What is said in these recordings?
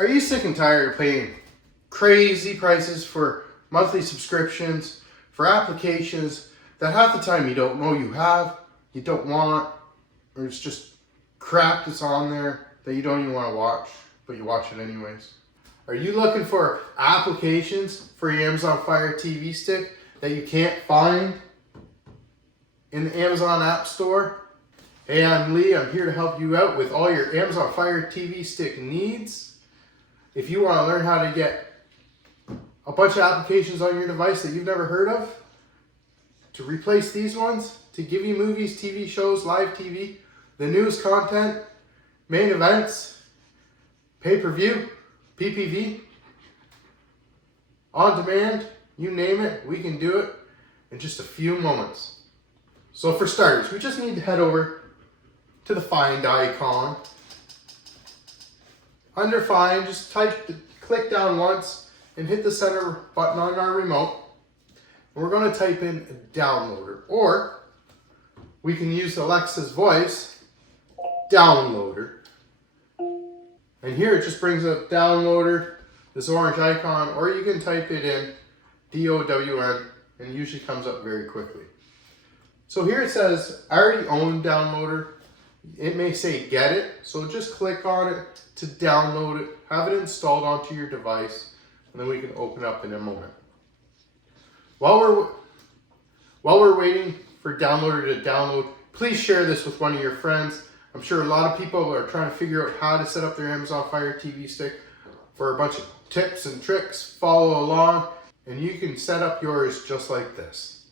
Are you sick and tired of paying crazy prices for monthly subscriptions, for applications that half the time you don't know you have, you don't want, or it's just crap that's on there that you don't even want to watch, but you watch it anyways? Are you looking for applications for your Amazon Fire TV Stick that you can't find in the Amazon App Store? Hey, I'm Lee. I'm here to help you out with all your Amazon Fire TV Stick needs. If you want to learn how to get a bunch of applications on your device that you've never heard of, to replace these ones, to give you movies, TV shows, live TV, the newest content, main events, pay-per-view, PPV, on demand, you name it, we can do it in just a few moments. So for starters, we just need to head over to the Find icon. Under Find, just click down once and hit the center button on our remote. And we're going to type in downloader, or we can use Alexa's voice, downloader. And here it just brings up downloader, this orange icon, or you can type it in DOWN and it usually comes up very quickly. So here it says, I already own downloader. It may say get it, so just click on it to download it, have it installed onto your device, and then we can open up in a moment. While we're waiting for downloader to download, please share this with one of your friends. I'm sure a lot of people are trying to figure out how to set up their Amazon Fire TV Stick. For a bunch of tips and tricks, follow along, and you can set up yours just like this.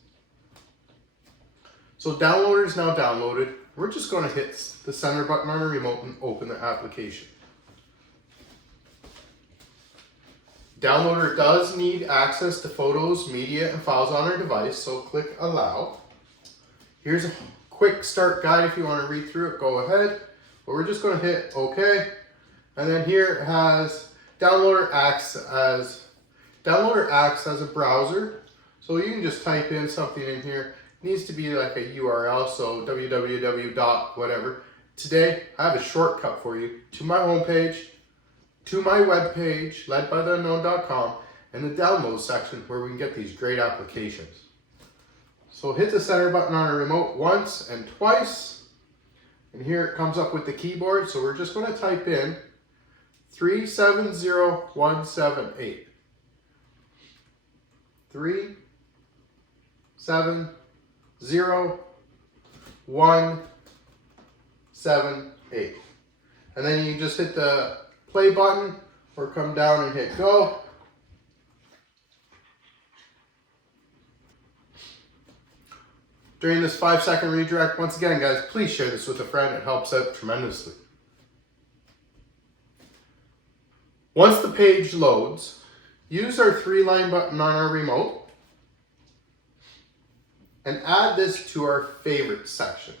So downloader is now downloaded. We're just going to hit the center button on our remote and open the application. Downloader does need access to photos, media, and files on our device, so click Allow. Here's a quick start guide if you want to read through it, go ahead. But we're just going to hit OK. And then here it has Downloader acts as a browser, so you can just type in something in here. It needs to be like a URL, so www. whatever. Today, I have a shortcut for you to my homepage, to my webpage, ledbytheunknown.com, and the download section where we can get these great applications. So hit the center button on our remote once and twice, and here it comes up with the keyboard, so we're just going to type in 370178. 370178. And then you just hit the play button or come down and hit go. During this 5-second redirect, once again guys, please share this with a friend. It helps out tremendously. Once the page loads, use our 3-line button on our remote and add this to our favorites section.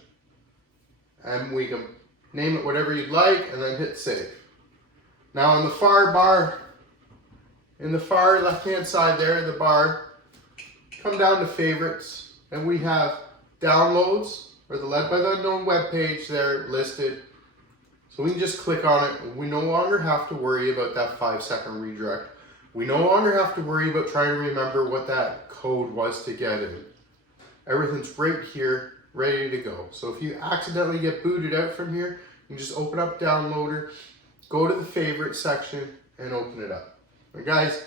And we can name it whatever you'd like and then hit save. Now in the far bar, in the far left-hand side there, the bar, come down to favorites and we have downloads or the Led by the Unknown webpage there listed. So we can just click on it. We no longer have to worry about that 5-second redirect. We no longer have to worry about trying to remember what that code was to get in. Everything's right here, ready to go. So if you accidentally get booted out from here, you can just open up Downloader, go to the favorite section, and open it up. And guys,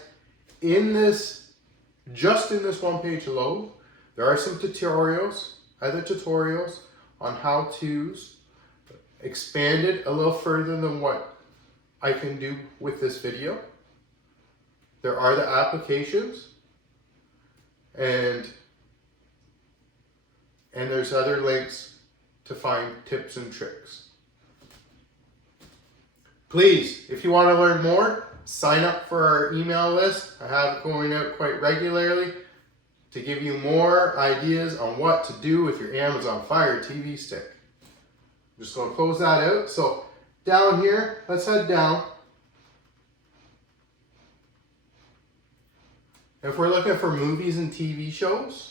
just in this one page alone, there are some tutorials, other tutorials on how-tos, expanded a little further than what I can do with this video. There are the applications, and there's other links to find tips and tricks. Please, if you want to learn more, sign up for our email list. I have it going out quite regularly to give you more ideas on what to do with your Amazon Fire TV Stick. I'm just going to close that out. So down here, let's head down. If we're looking for movies and TV shows,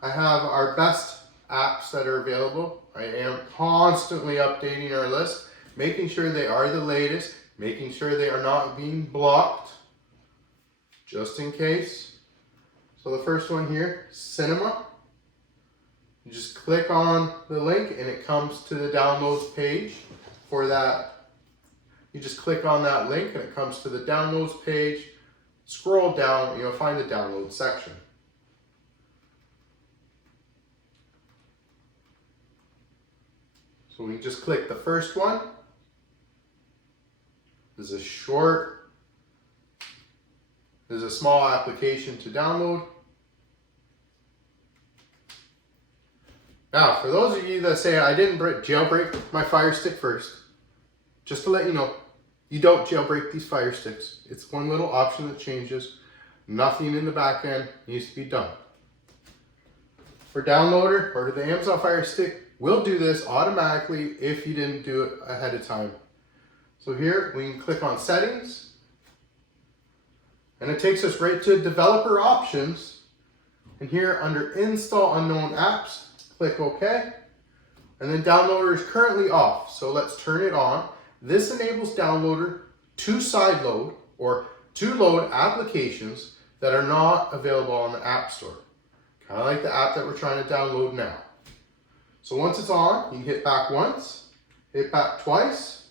I have our best apps that are available. I am constantly updating our list, making sure they are the latest, making sure they are not being blocked, just in case. So the first one here, Cinema. You just click on the link and it comes to the downloads page for that. You just click on that link and it comes to the downloads page. Scroll down and you'll find the download section. So we just click the first one. This is short. There's a small application to download. Now, for those of you that say I didn't jailbreak my Fire Stick first, just to let you know, you don't jailbreak these Fire Sticks. It's one little option that changes. Nothing in the back end needs to be done. For downloader or the Amazon Fire Stick, we'll do this automatically if you didn't do it ahead of time. So here we can click on settings and it takes us right to developer options. And here under install unknown apps, click OK. And then downloader is currently off. So let's turn it on. This enables downloader to sideload or to load applications that are not available on the App Store. Kind of like the app that we're trying to download now. So once it's on, you can hit back once, hit back twice.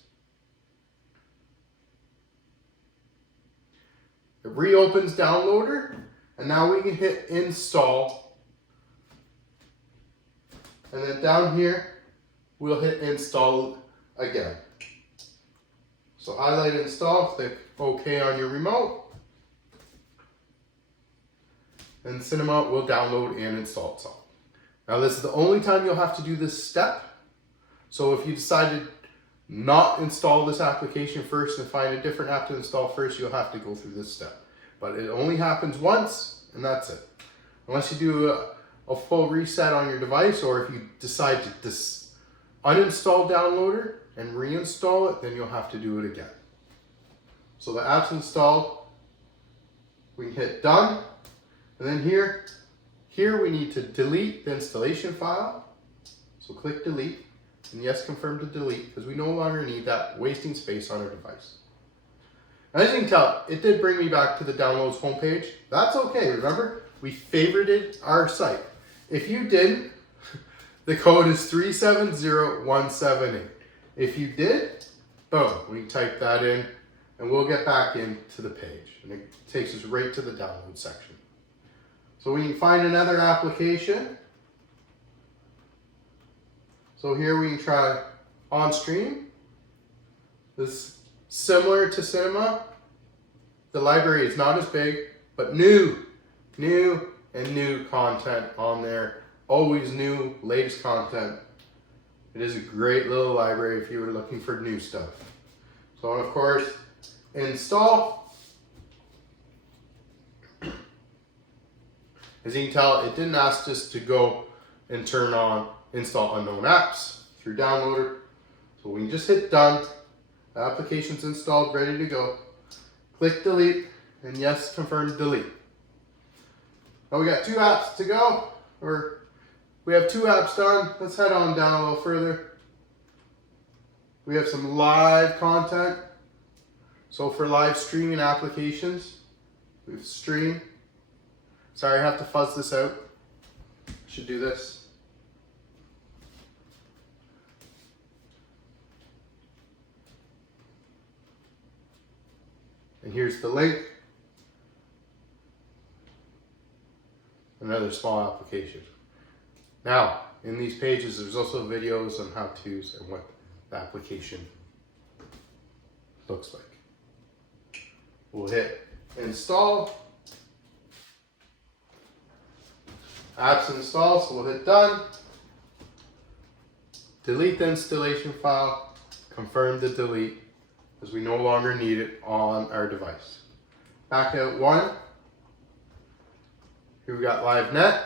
It reopens downloader, and now we can hit install. And then down here, we'll hit install again. So highlight install, click OK on your remote. And Cinema will download and install itself. Now this is the only time you'll have to do this step. So if you decided not install this application first and find a different app to install first, you'll have to go through this step. But it only happens once and that's it. Unless you do a full reset on your device, or if you decide to uninstall downloader and reinstall it, then you'll have to do it again. So the app's installed, we can hit done. And then here we need to delete the installation file. So click delete, and yes, confirm to delete, because we no longer need that wasting space on our device. And as you can tell, it did bring me back to the downloads homepage. That's okay, remember, we favorited our site. If you didn't, the code is 370178. If you did, boom, we type that in, and we'll get back into the page. And it takes us right to the download section. So we can find another application. So here we can try on stream. This is similar to Cinema. The library is not as big, but new content on there. Always new, latest content. It is a great little library if you were looking for new stuff. So of course, install. As you can tell, it didn't ask us to go and turn on install unknown apps through downloader. So we can just hit done. The application's installed, ready to go. Click delete, and yes, confirm delete. Now we got 2 apps to go, or we have 2 apps done. Let's head on down a little further. We have some live content. So for live streaming applications, we've streamed. Sorry, I have to fuzz this out. Should do this. And here's the link. Another small application. Now, in these pages, there's also videos on how-tos and what the application looks like. We'll hit install. Apps installed, so we'll hit done. Delete the installation file, confirm the delete, because we no longer need it on our device. Back out 1. Here we got live net.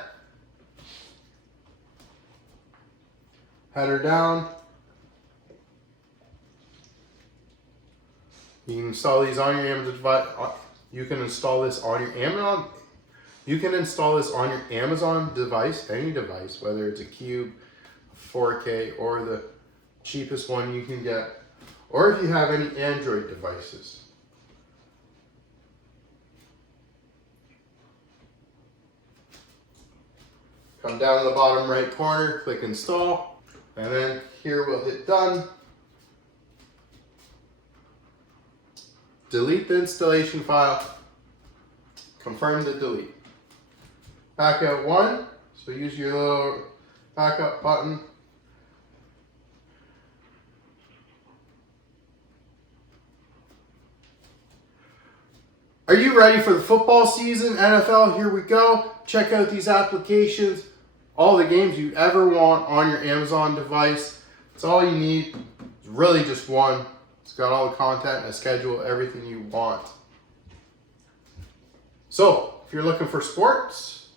Header down. You can install these on your Amazon device. You can install this on your Amazon. You can install this on your Amazon device, any device, whether it's a Cube, 4K, or the cheapest one you can get, or if you have any Android devices. Come down to the bottom right corner, click install, and then here we'll hit done. Delete the installation file, confirm the delete. Back out one, so use your little backup button. Are you ready for the football season? NFL, here we go. Check out these applications. All the games you ever want on your Amazon device. It's all you need. It's really just one. It's got all the content and a schedule, everything you want. So, if you're looking for sports,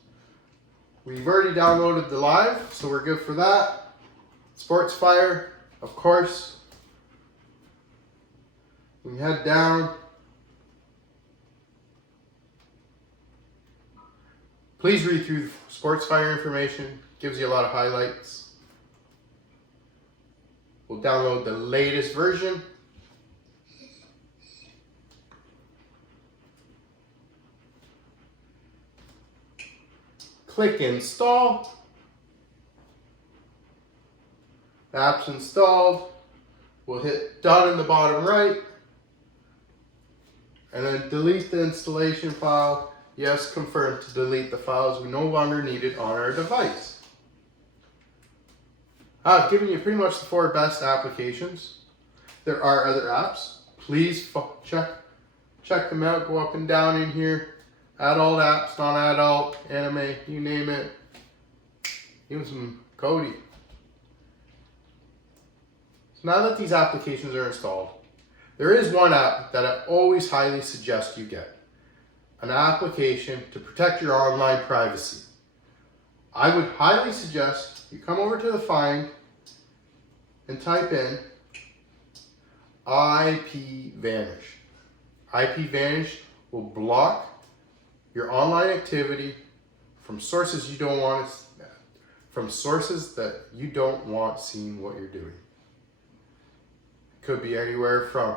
we've already downloaded the live, so we're good for that. Sports Fire, of course. We head down. Please read through Sports Fire information. Gives you a lot of highlights. We'll download the latest version. Click install. The app's installed. We'll hit done in the bottom right. And then delete the installation file. Yes, confirm to delete the files we no longer needed on our device. I've given you pretty much the 4 best applications. There are other apps. Please check them out. Go up and down in here. Adult apps, non-adult, anime, you name it. Even some Cody. So now that these applications are installed, there is one app that I always highly suggest you get. An application to protect your online privacy. I would highly suggest you come over to the Find and type in IP Vanish. IP Vanish will block your online activity from sources you don't want seeing what you're doing. It could be anywhere from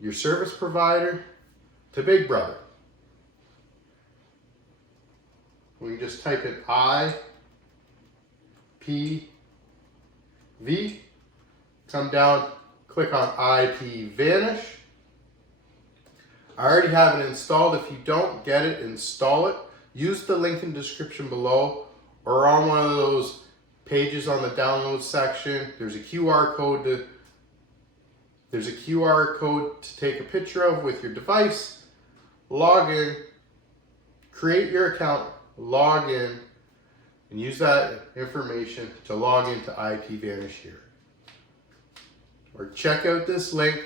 your service provider to Big Brother. We just type in IPV, come down, click on IP Vanish. I already have it installed. If you don't get it, install it. Use the link in the description below or on one of those pages on the download section. There's a QR code to take a picture of with your device. Log in, create your account, log in, and use that information to log into IP Vanish here. Or check out this link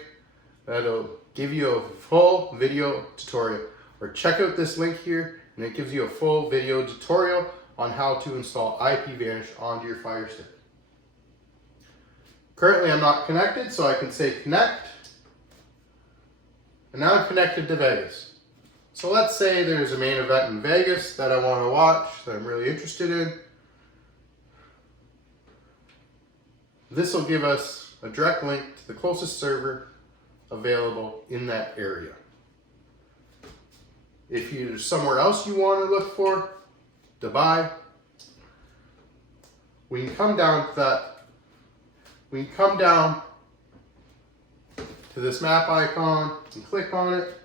that'll give you a full video tutorial. Or check out this link here and it gives you a full video tutorial on how to install IP Vanish onto your Fire Stick. Currently I'm not connected, so I can say connect. And now I'm connected to Vegas. So let's say there's a main event in Vegas that I want to watch, that I'm really interested in. This will give us a direct link to the closest server available in that area. If there's somewhere else you want to look for, Dubai, we can come down to that. We can come down to this map icon and click on it,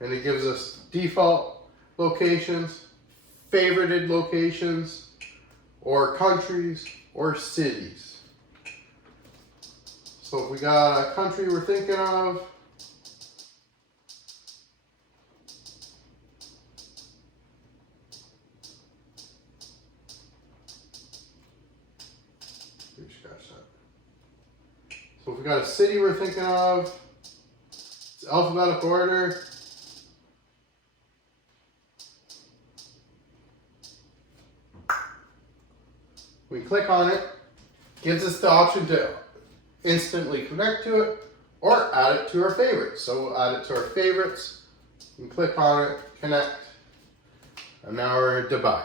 and it gives us default locations, favorited locations, or countries, or cities. So if we got a country we're thinking of, so if we got a city we're thinking of, it's alphabetical order. We click on it, gives us the option to instantly connect to it or add it to our favorites. So we'll add it to our favorites and click on it, connect, and now we're in Dubai.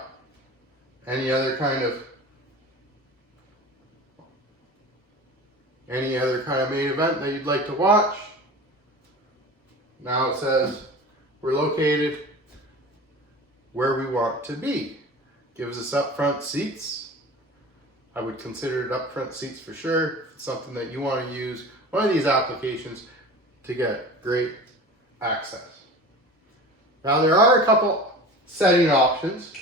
Any other kind of any other kind of main event that you'd like to watch. Now it says we're located where we want to be. Gives us up front seats. I would consider it up front seats for sure. If it's something that you want to use one of these applications to get great access. Now there are a couple setting options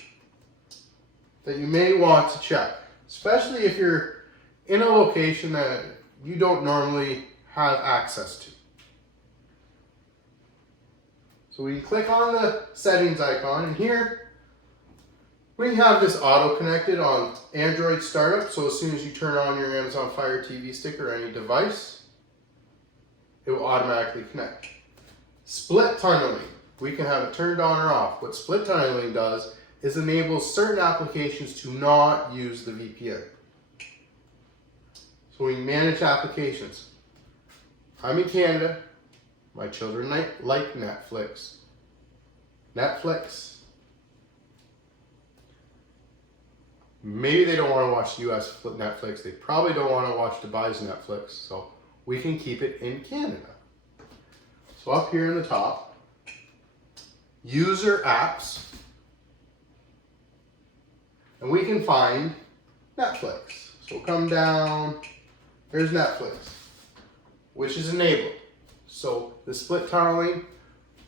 that you may want to check, especially if you're in a location that you don't normally have access to. So we click on the settings icon, and here we have this auto connected on Android startup. So as soon as you turn on your Amazon Fire TV stick or any device, it will automatically connect. Split tunneling, we can have it turned on or off. What split tunneling does is enables certain applications to not use the VPN. So we manage applications. I'm in Canada. My children like Netflix. Maybe they don't want to watch US Netflix. They probably don't want to watch Dubai's Netflix. So we can keep it in Canada. So up here in the top, user apps, and we can find Netflix. So come down, there's Netflix, which is enabled. So the split tunneling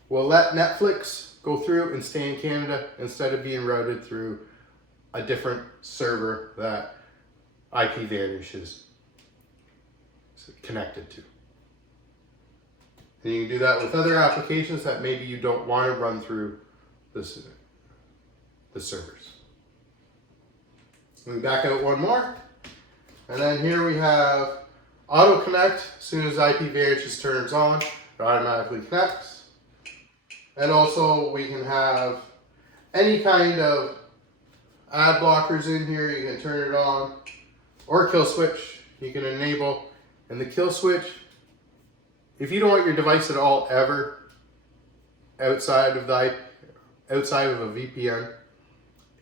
will let Netflix go through and stay in Canada instead of being routed through a different server that IPVanish is connected to. And you can do that with other applications that maybe you don't want to run through the servers. Let me back out one more. And then here we have auto connect. As soon as IPVanish just turns on, it automatically connects. And also we can have any kind of ad blockers in here. You can turn it on, or kill switch. You can enable. And the kill switch, if you don't want your device at all ever outside of a VPN,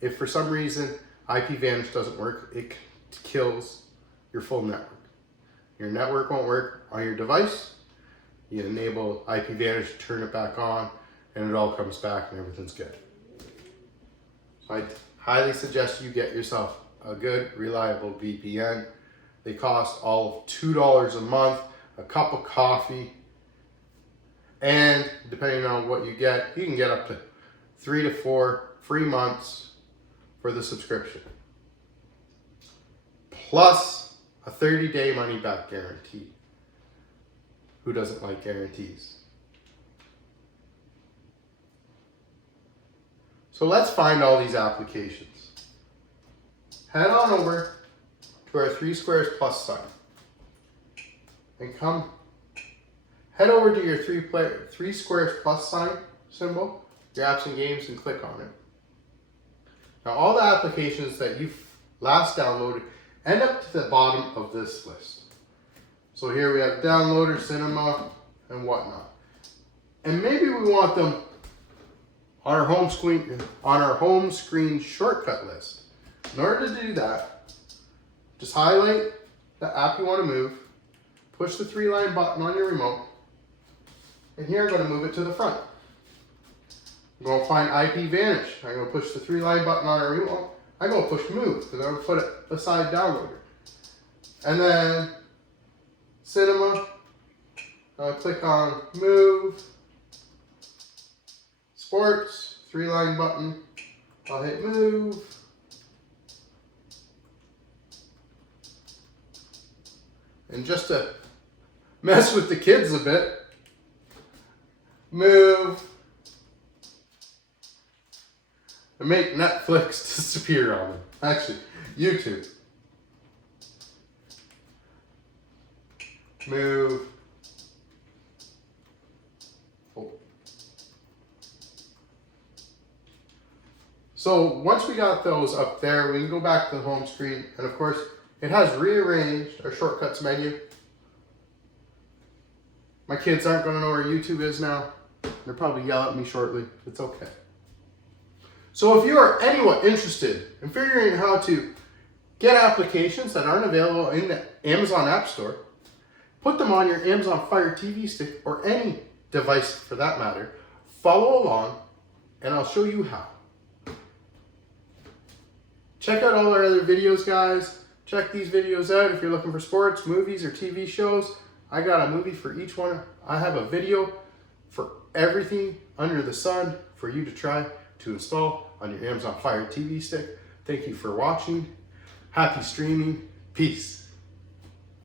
if for some reason IPVanish doesn't work, it kills your full network. Your network won't work on your device. You enable IPVanish, turn it back on, and it all comes back and everything's good. So I highly suggest you get yourself a good, reliable VPN. They cost all of $2 a month, a cup of coffee, and depending on what you get, you can get up to 3 to 4 free months for the subscription. Plus a 30-day money-back guarantee. Who doesn't like guarantees? So let's find all these applications. Head on over to our 3 squares plus sign. And head over to your 3 squares plus sign symbol, your apps and games, and click on it. Now all the applications that you've last downloaded end up to the bottom of this list. So here we have Downloader, Cinema, and whatnot. And maybe we want them on our home screen shortcut list. In order to do that, just highlight the app you want to move, push the 3-line button on your remote, and here I'm going to move it to the front. I'm going to find IPVanish. I'm going to push the 3-line button on our remote. I'm going to push move because I'm going to put it beside Downloader. And then Cinema, I'll click on move. Sports, 3-line button, I'll hit move. And just to mess with the kids a bit, move. And make Netflix disappear on them. Actually, YouTube. Move. Oh. So once we got those up there, we can go back to the home screen, and of course it has rearranged our shortcuts menu. My kids aren't going to know where YouTube is now. They'll probably yell at me shortly. It's okay. So if you are anyone interested in figuring out how to get applications that aren't available in the Amazon App Store, put them on your Amazon Fire TV stick or any device for that matter. Follow along and I'll show you how. Check out all our other videos, guys. Check these videos out if you're looking for sports, movies, or TV shows. I got a movie for each one. I have a video for everything under the sun for you to try to install on your Amazon Fire TV stick. Thank you for watching. Happy streaming. Peace.